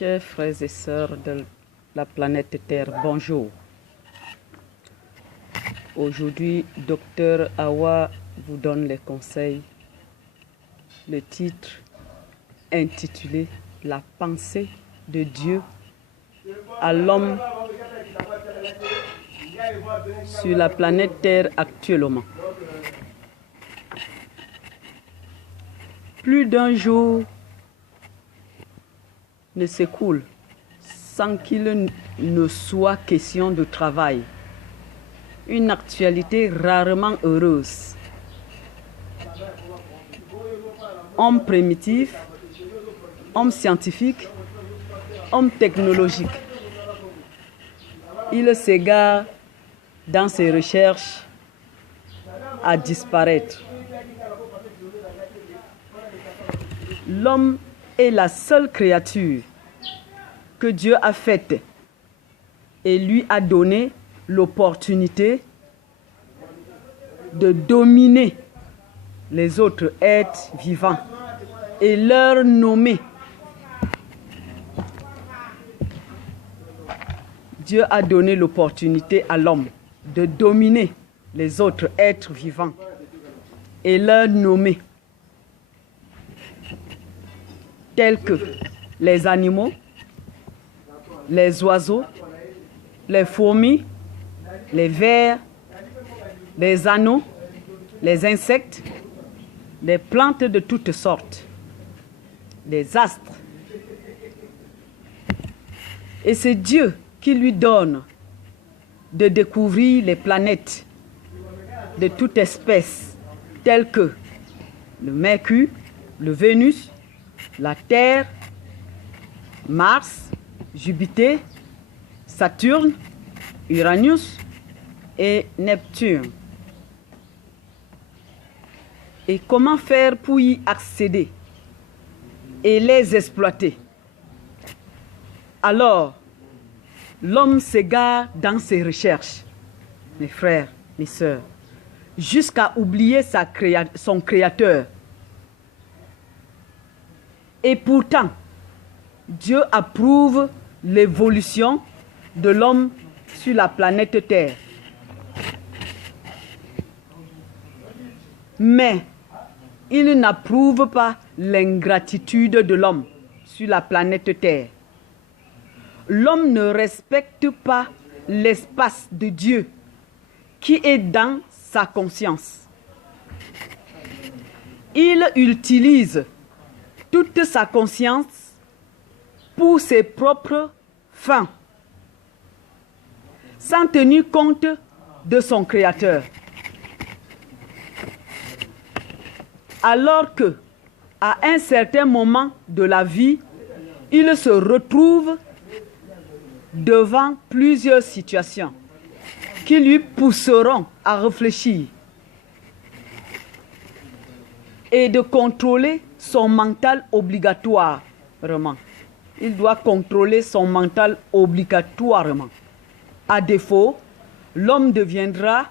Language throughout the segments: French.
Chers frères et sœurs de la planète Terre, bonjour. Aujourd'hui, Dr Awa vous donne les conseils. Le titre intitulé « La pensée de Dieu à l'homme sur la planète Terre actuellement ». Plus d'un jour ne s'écoule sans qu'il ne soit question de travail. Une actualité rarement heureuse. Homme primitif, homme scientifique, homme technologique. Il s'égare dans ses recherches à disparaître. L'homme est la seule créature que Dieu a faite et lui a donné l'opportunité de dominer les autres êtres vivants et leur nommer. Dieu a donné l'opportunité à l'homme de dominer les autres êtres vivants et leur nommer, tels que les animaux, les oiseaux, les fourmis, les vers, les anneaux, les insectes, les plantes de toutes sortes, les astres. Et c'est Dieu qui lui donne de découvrir les planètes de toute espèce, telles que le Mercure, le Vénus, la Terre, Mars, Jupiter, Saturne, Uranus et Neptune. Et comment faire pour y accéder et les exploiter? Alors, l'homme s'égare dans ses recherches, mes frères, mes sœurs, jusqu'à oublier son Créateur. Et pourtant, Dieu approuve l'évolution de l'homme sur la planète Terre. Mais il n'approuve pas l'ingratitude de l'homme sur la planète Terre. L'homme ne respecte pas l'espace de Dieu qui est dans sa conscience. Il utilise toute sa conscience pour ses propres fins, sans tenir compte de son Créateur. Alors que, à un certain moment de la vie, il se retrouve devant plusieurs situations qui lui pousseront à réfléchir et de contrôler son mental obligatoirement. Il doit contrôler son mental obligatoirement. À défaut, l'homme deviendra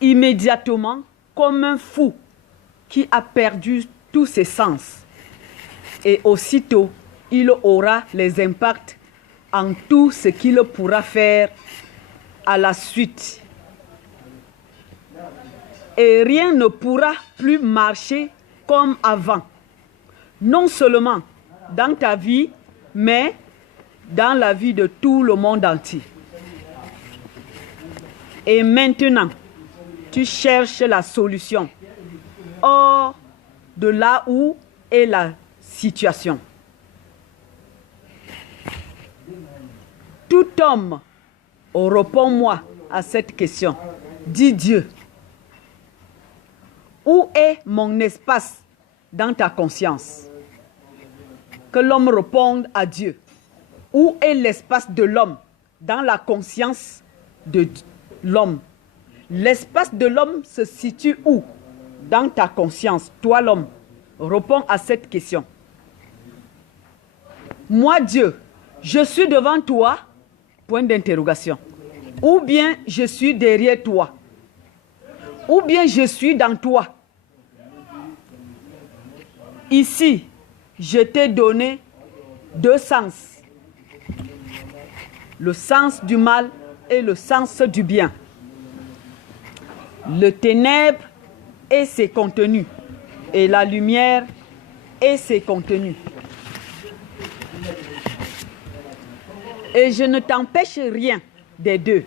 immédiatement comme un fou qui a perdu tous ses sens. Et aussitôt, il aura les impacts en tout ce qu'il pourra faire à la suite. Et rien ne pourra plus marcher comme avant. Non seulement dans ta vie, mais dans la vie de tout le monde entier. Et maintenant, tu cherches la solution hors de là où est la situation. Tout homme, réponds-moi à cette question, dit Dieu. Où est mon espace dans ta conscience? Que l'homme réponde à Dieu. Où est l'espace de l'homme dans la conscience de l'homme? L'espace de l'homme se situe où? Dans ta conscience, toi l'homme. Réponds à cette question. Moi Dieu, je suis devant toi, point d'interrogation. Ou bien je suis derrière toi. Ou bien je suis dans toi. Ici, je t'ai donné deux sens. Le sens du mal et le sens du bien. Le ténèbre et ses contenus. Et la lumière et ses contenus. Et je ne t'empêche rien des deux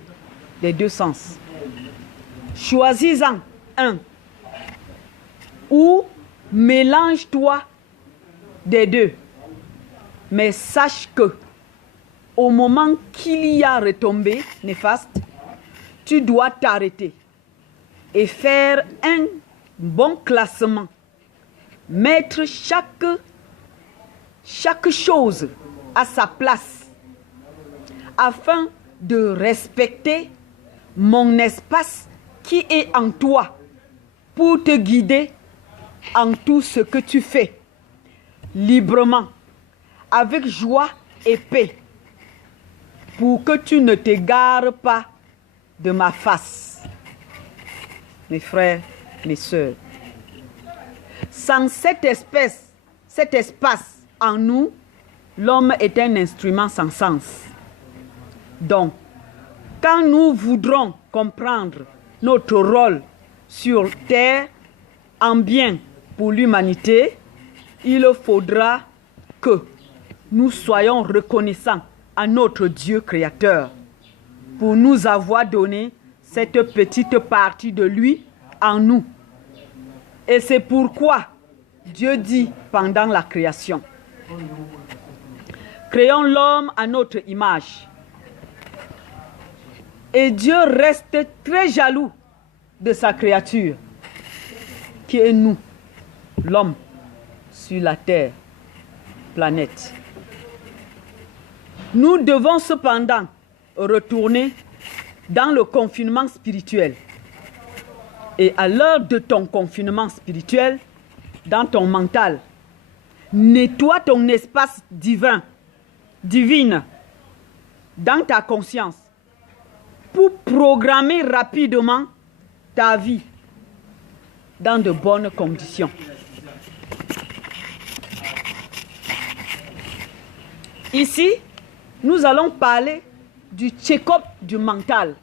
sens. Choisis-en un. Ou mélange-toi des deux. Mais sache que, au moment qu'il y a retombée néfaste, tu dois t'arrêter et faire un bon classement. Mettre chaque chose à sa place afin de respecter mon espace qui est en toi pour te guider en tout ce que tu fais, librement, avec joie et paix, pour que tu ne t'égares pas de ma face. Mes frères, mes sœurs, sans cet espace en nous, l'homme est un instrument sans sens. Donc, quand nous voudrons comprendre notre rôle sur terre en bien pour l'humanité, il faudra que nous soyons reconnaissants à notre Dieu créateur pour nous avoir donné cette petite partie de lui en nous. Et c'est pourquoi Dieu dit pendant la création, créons l'homme à notre image. Et Dieu reste très jaloux de sa créature, qui est nous, l'homme, sur la terre, planète. Nous devons cependant retourner dans le confinement spirituel. Et à l'heure de ton confinement spirituel, dans ton mental, nettoie ton espace divine, dans ta conscience, pour programmer rapidement ta vie dans de bonnes conditions. Ici, nous allons parler du check-up du mental.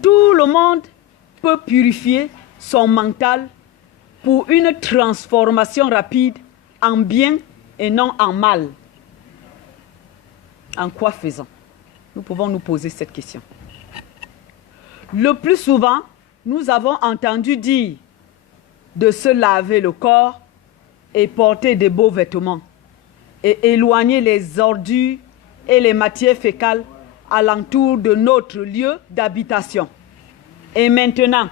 Tout le monde peut purifier son mental pour une transformation rapide en bien et non en mal. En quoi faisant? Nous pouvons nous poser cette question. Le plus souvent, nous avons entendu dire de se laver le corps et porter de beaux vêtements et éloigner les ordures et les matières fécales alentour de notre lieu d'habitation. Et maintenant,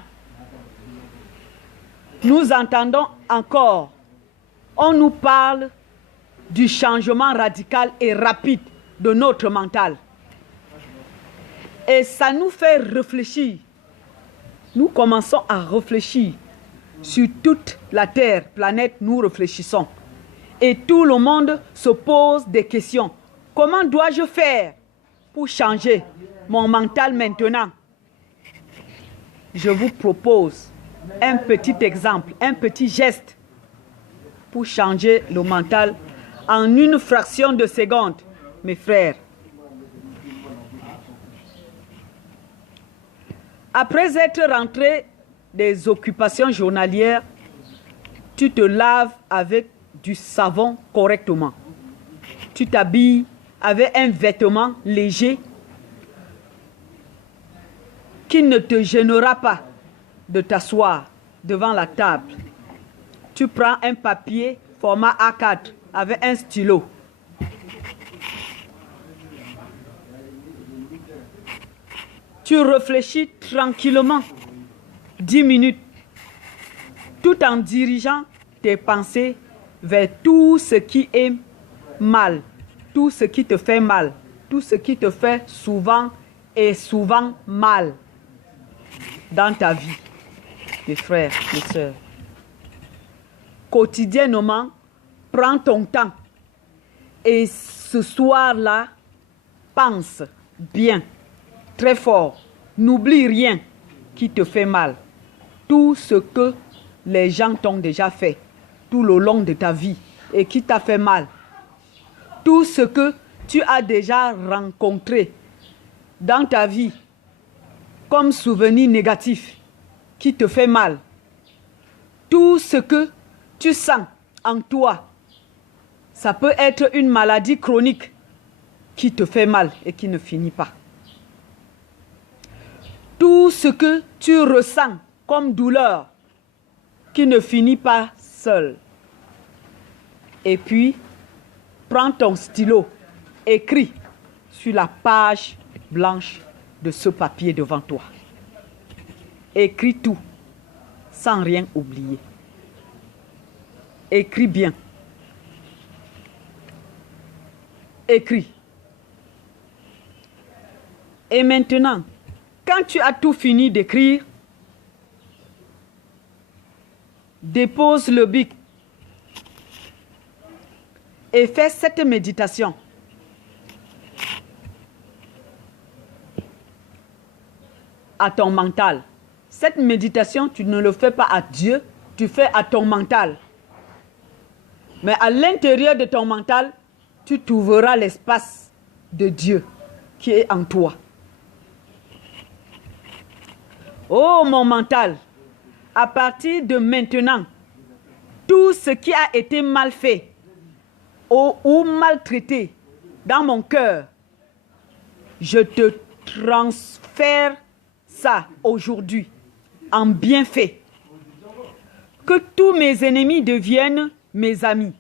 nous entendons encore, on nous parle du changement radical et rapide de notre mental. Et ça nous fait réfléchir. Nous commençons à réfléchir sur toute la Terre, planète, nous réfléchissons. Et tout le monde se pose des questions. Comment dois-je faire pour changer mon mental maintenant? Je vous propose un petit exemple, un petit geste pour changer le mental en une fraction de seconde, mes frères. Après être rentré des occupations journalières, tu te laves avec du savon correctement. Tu t'habilles avec un vêtement léger qui ne te gênera pas de t'asseoir devant la table. Tu prends un papier format A4 avec un stylo. Tu réfléchis tranquillement 10 minutes tout en dirigeant tes pensées vers tout ce qui est mal, tout ce qui te fait mal, tout ce qui te fait souvent et souvent mal dans ta vie, mes frères, mes sœurs. Quotidiennement, prends ton temps et ce soir-là, pense bien, très fort. N'oublie rien qui te fait mal. Tout ce que les gens t'ont déjà fait tout le long de ta vie, et qui t'a fait mal. Tout ce que tu as déjà rencontré dans ta vie comme souvenir négatif qui te fait mal. Tout ce que tu sens en toi, ça peut être une maladie chronique qui te fait mal et qui ne finit pas. Tout ce que tu ressens comme douleur qui ne finit pas seul. Et puis, prends ton stylo, écris sur la page blanche de ce papier devant toi. Écris tout, sans rien oublier. Écris bien. Écris. Et maintenant, quand tu as tout fini d'écrire, dépose le bic et fais cette méditation. À ton mental. Cette méditation, tu ne le fais pas à Dieu, tu fais à ton mental. Mais à l'intérieur de ton mental, tu trouveras l'espace de Dieu qui est en toi. Oh mon mental, à partir de maintenant, tout ce qui a été mal fait ou maltraité dans mon cœur, je te transfère ça aujourd'hui en bienfait. Que tous mes ennemis deviennent mes amis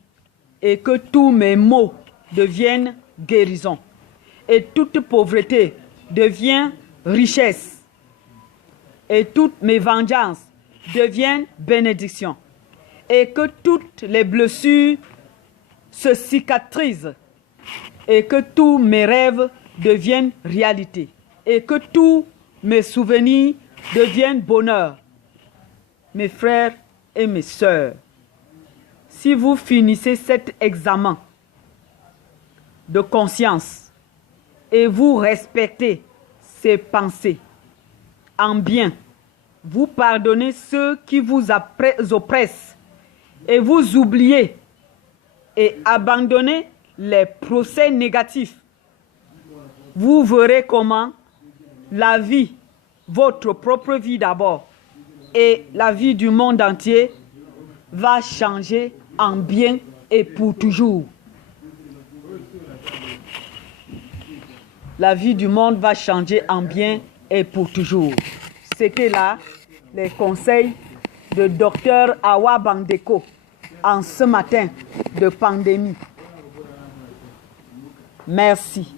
et que tous mes maux deviennent guérison et toute pauvreté devient richesse et toutes mes vengeances deviennent bénédiction et que toutes les blessures se cicatrisent et que tous mes rêves deviennent réalité et que tous mes souvenirs deviennent bonheur. Mes frères et mes sœurs, si vous finissez cet examen de conscience et vous respectez ces pensées en bien, vous pardonnez ceux qui vous oppressent et vous oubliez et abandonnez les procès négatifs, vous verrez comment la vie, votre propre vie d'abord, et la vie du monde entier va changer en bien et pour toujours. La vie du monde va changer en bien et pour toujours. C'était là les conseils de Dr Awa Bandeko en ce matin de pandémie. Merci.